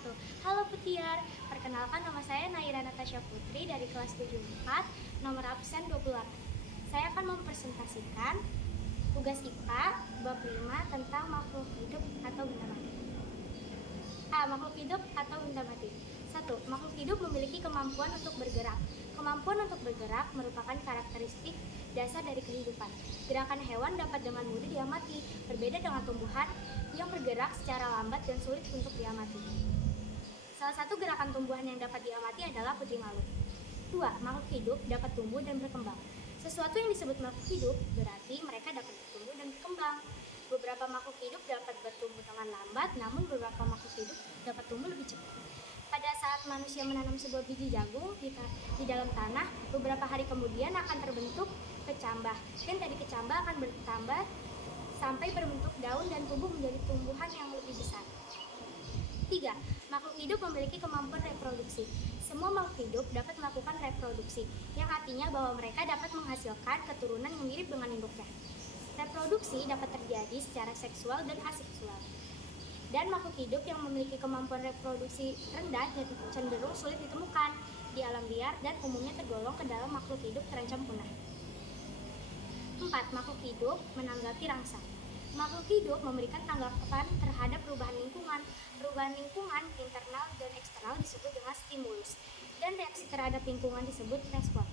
wabarakatuh. Halo Putiar, perkenalkan nama saya Naira Natasha Putri dari kelas 74, nomor absen 28. Saya akan mempresentasikan tugas IPA bab 5 tentang makhluk hidup atau benda mati. Makhluk hidup atau benda mati. 1. Makhluk hidup memiliki kemampuan untuk bergerak. Kemampuan untuk bergerak merupakan karakteristik dasar dari kehidupan. Gerakan hewan dapat dengan mudah diamati, berbeda dengan tumbuhan yang bergerak secara lambat dan sulit untuk diamati. Salah satu gerakan tumbuhan yang dapat diamati adalah putih malut. 2. Makhluk hidup dapat tumbuh dan berkembang. Sesuatu yang disebut makhluk hidup berarti mereka dapat bertumbuh dan berkembang. Beberapa makhluk hidup dapat bertumbuh dengan lambat, namun beberapa makhluk hidup dapat tumbuh lebih cepat. Pada saat manusia menanam sebuah biji jagung di dalam tanah, beberapa hari kemudian akan terbentuk kecambah, dan dari kecambah akan bertambah sampai berbentuk daun dan tumbuh menjadi tumbuhan yang lebih besar. 3. Makhluk hidup memiliki kemampuan reproduksi. Semua makhluk hidup dapat melakukan reproduksi, yang artinya bahwa mereka dapat menghasilkan keturunan yang mirip dengan induknya. Reproduksi dapat terjadi secara seksual dan aseksual. Dan makhluk hidup yang memiliki kemampuan reproduksi rendah cenderung sulit ditemukan di alam liar dan umumnya tergolong ke dalam makhluk hidup terancam punah. 4. Makhluk hidup menanggapi rangsa. Makhluk hidup memberikan tanggapan terhadap perubahan lingkungan. Perubahan lingkungan internal dan eksternal disebut dengan stimulus, dan reaksi terhadap lingkungan disebut respon.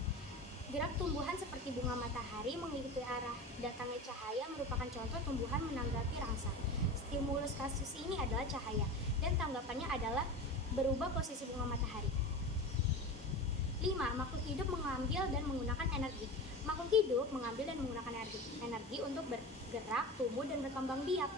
Gerak tumbuhan seperti bunga matahari mengikuti arah datangnya cahaya merupakan contoh tumbuhan menanggapi rangsa. Stimulus kasus ini adalah cahaya, dan tanggapannya adalah berubah posisi bunga matahari. 5. Makhluk hidup mengambil dan menggunakan energi. Makhluk hidup mengambil dan menggunakan energi untuk bergerak, tumbuh, dan berkembang biak,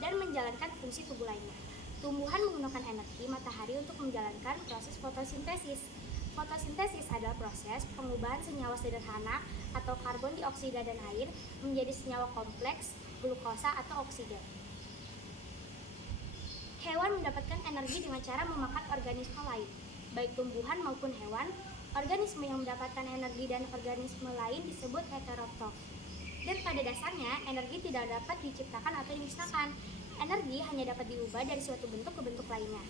dan menjalankan fungsi tubuh lainnya. Tumbuhan menggunakan energi matahari untuk menjalankan proses fotosintesis. Fotosintesis adalah proses pengubahan senyawa sederhana atau karbon dioksida dan air menjadi senyawa kompleks, glukosa atau oksigen. Hewan mendapatkan energi dengan cara memakan organisme lain, baik tumbuhan maupun hewan. Organisme yang mendapatkan energi dan organisme lain disebut heterotrof. Dan pada dasarnya, energi tidak dapat diciptakan atau dimusnahkan. Energi hanya dapat diubah dari suatu bentuk ke bentuk lainnya.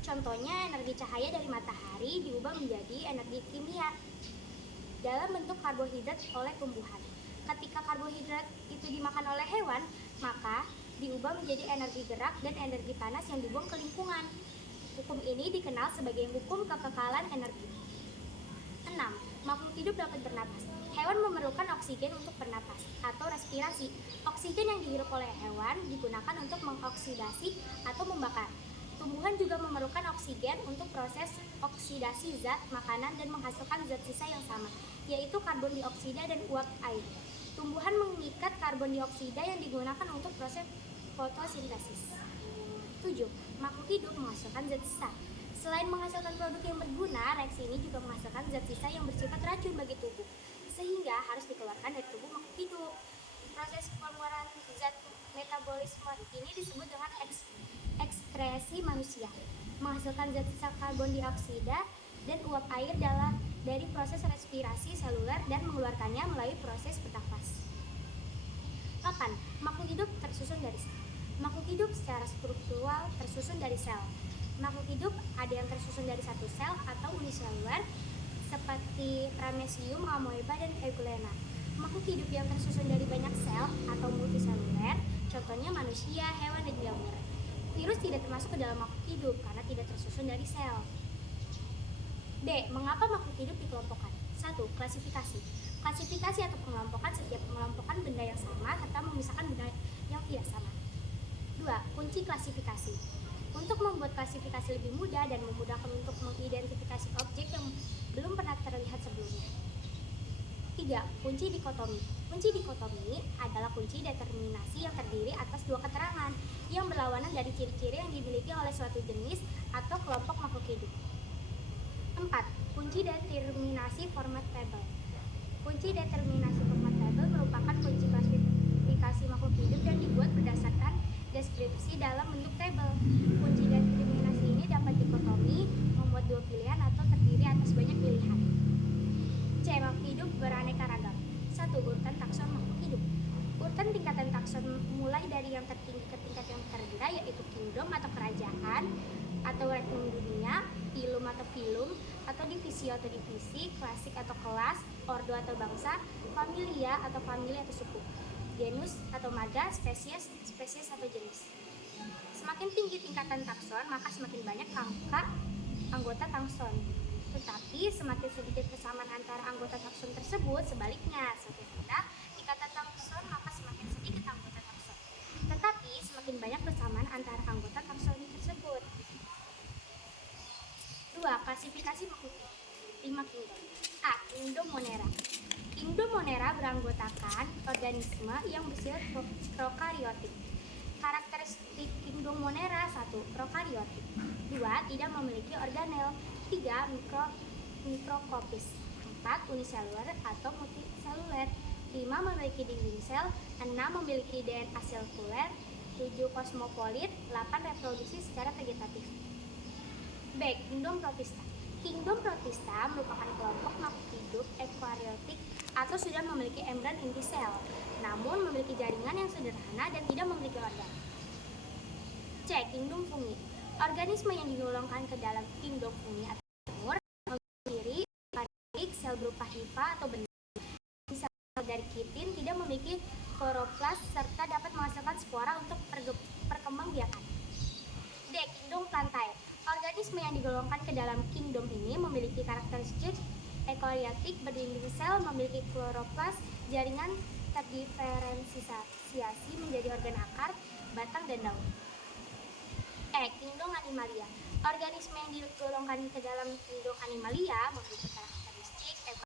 Contohnya, energi cahaya dari matahari diubah menjadi energi kimia dalam bentuk karbohidrat oleh tumbuhan. Ketika karbohidrat itu dimakan oleh hewan, maka diubah menjadi energi gerak dan energi panas yang dibuang ke lingkungan. Hukum ini dikenal sebagai hukum kekekalan energi. 6. Makhluk hidup dapat bernapas. Hewan memerlukan oksigen untuk bernapas atau respirasi. Oksigen yang dihirup oleh hewan digunakan untuk mengoksidasi atau membakar. Tumbuhan juga memerlukan oksigen untuk proses oksidasi zat makanan dan menghasilkan zat sisa yang sama, yaitu karbon dioksida dan uap air. Tumbuhan mengikat karbon dioksida yang digunakan untuk proses fotosintesis. 7. Makhluk hidup menghasilkan zat sisa. Selain menghasilkan produk yang berguna, reaksi ini juga menghasilkan zat sisa yang bersifat racun bagi tubuh, sehingga harus dikeluarkan dari tubuh makhluk hidup. Proses pengeluaran zat metabolisme ini disebut dengan ekskresi manusia, menghasilkan zat sisa karbon dioksida dan uap air dari proses respirasi seluler dan mengeluarkannya melalui proses bernafas. 8. Makhluk hidup tersusun dari sel. Makhluk hidup secara struktural tersusun dari sel. Makhluk hidup ada yang tersusun dari satu sel atau uniseluler seperti Paramecium, Amoeba, dan Euglena. Makhluk hidup yang tersusun dari banyak sel atau multiseluler, contohnya manusia, hewan, dan jamur. Virus tidak termasuk ke dalam makhluk hidup karena tidak tersusun dari sel. B. Mengapa makhluk hidup dikelompokkan? 1. Klasifikasi. Klasifikasi atau pengelompokan setiap pengelompokan benda yang sama serta memisahkan benda yang tidak sama. 2. Kunci klasifikasi. Untuk membuat klasifikasi lebih mudah dan memudahkan untuk mengidentifikasi objek yang belum pernah terlihat sebelumnya. 3. Kunci dikotomi. Kunci dikotomi adalah kunci determinasi yang terdiri atas dua keterangan yang berlawanan dari ciri-ciri yang dimiliki oleh suatu jenis atau kelompok makhluk hidup. 4. Kunci determinasi format table. Kunci determinasi format table merupakan kunci klasifikasi makhluk hidup yang dibuat berdasarkan deskripsi dalam bentuk tabel. Kunci determinasi ini dapat dikotomi, membuat dua pilihan atau terdiri atas banyak pilihan. C. Makhluk hidup beraneka ragam. 1. Urutan takson makhluk hidup. Urutan tingkatan takson mulai dari yang tertinggi ke tingkat yang terendah, yaitu kingdom atau kerajaan, atau retnum dunia, ilum atau filum, atau divisi atau divisi, klasik atau kelas, ordo atau bangsa, familia atau famili atau suku, genus atau marga, spesies, spesies atau jenis. Semakin tinggi tingkatan takson, maka semakin banyak angka anggota takson. Tetapi semakin sedikit kesamaan antara anggota takson tersebut, sebaliknya, semakin rendah tingkatan takson, maka semakin sedikit anggota takson. Tetapi semakin banyak kesamaan antara anggota takson tersebut. 2. Klasifikasi makhluk 5 kingdom. A. Kingdom Monera. Kingdom Monera beranggotakan organisme yang bersifat prokariotik. Karakteristik Kingdom Monera: 1. Prokariotik. 2. Tidak memiliki organel. 3. Mikroskopis. 4. Uniseluler atau multiseluler. 5. Memiliki dinding sel. 6. Memiliki DNA sirkuler. 7. Kosmopolit. 8. Reproduksi secara vegetatif. B. Kingdom Protista. Kingdom Protista merupakan kelompok makhluk hidup eukariotik atau sudah memiliki membran inti sel, namun memiliki jaringan yang sederhana dan tidak memiliki organ. C. Kingdom Fungi. Organisme yang digolongkan ke dalam kingdom fungi atau jamur memiliki eukariotik, sel berupa hifa atau benih. Sel dari kitin, tidak memiliki kloroplas serta dapat menghasilkan spora untuk perkembangbiakan. D. Kingdom Plantae. Organisme yang digolongkan ke dalam kingdom ini memiliki karakteristik eukariotik, berdinding sel, memiliki kloroplas, jaringan terdiferensiasi menjadi organ akar, batang, dan daun. E. Kingdom Animalia. Organisme yang digolongkan ke dalam kingdom Animalia memiliki karakteristik